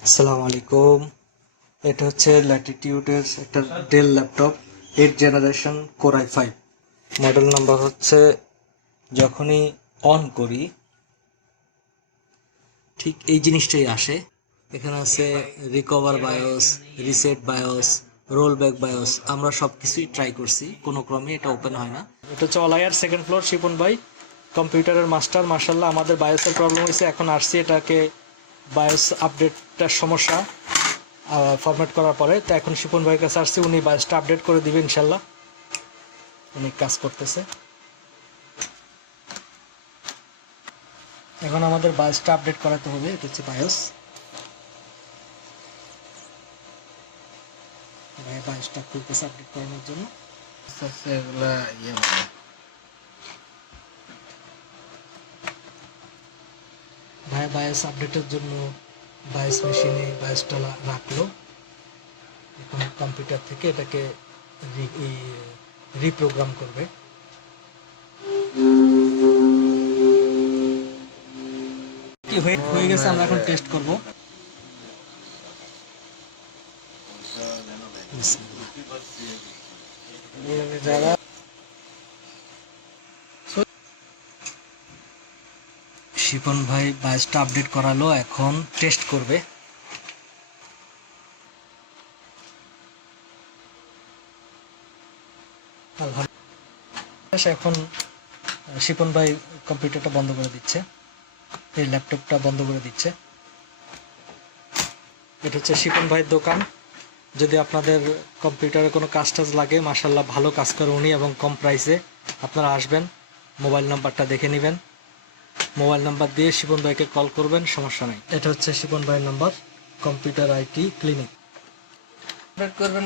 আসসালামু আলাইকুম। এটা হচ্ছে ল্যাটিটিউডের একটা del laptop 8 generation core i5। Model number হচ্ছে, যখনই অন করি ঠিক এই জিনিসটাই আসে। এখানে আছে recover bias, reset bias, roll back bias. আমরা সব কিছুই ট্রাই করছি, কোনো ক্রমে এটা ওপেন হয় না। এটা হচ্ছে অলায়ার সেকেন্ড ফ্লোর, শিপন ভাই কম্পিউটারের মাস্টার। মার্শাল্লাহ, আমাদের বায়োসের প্রবলেম হয়েছে, এখন আসছি এটাকে বায়োস আপডেটটার সমস্যা ফরম্যাট করার পরে। তো এখন শিপন ভাইয়ের কাছে আসছি, উনি বায়োসটা আপডেট করে দিবে ইনশাল্লাহ। উনি কাজ করতেছে। এখন আমাদের বায়োসটা আপডেট করাতে হবে। এটা হচ্ছে বায়োস। ভাই বায়োসটা খুলতেছে আপডেট করানোর জন্য। ভাই বায়োস আপডেটের জন্য বায়োস মেশিনে বায়োসটা রাখলো। এখন কম্পিউটার থেকে এটাকে রিপ্রোগ্রাম করবে। কি হয়ে গেছে, আমরা এখন টেস্ট করব। যারা শিপন ভাই বায়োসটা আপডেট করালো, এখন টেস্ট করবে। এখন শিপন ভাই কম্পিউটারটা বন্ধ করে দিচ্ছে, এই ল্যাপটপটা বন্ধ করে দিচ্ছে। এটা হচ্ছে শিপন ভাইয়ের দোকান। যদি আপনাদের কম্পিউটারে কোনো কাজ টাজ লাগে, মাশাল্লাহ ভালো কাজ করে উনি এবং কম প্রাইসে। আপনারা আসবেন, মোবাইল নাম্বারটা দেখে নেবেন, মোবাইল নাম্বার দিয়ে শিপন ভাইকে কল করবেন, সমস্যা নেই। এটা হচ্ছে শিপন ভাইয়ের নাম্বার, কম্পিউটার আইটি ক্লিনিক। করবেন।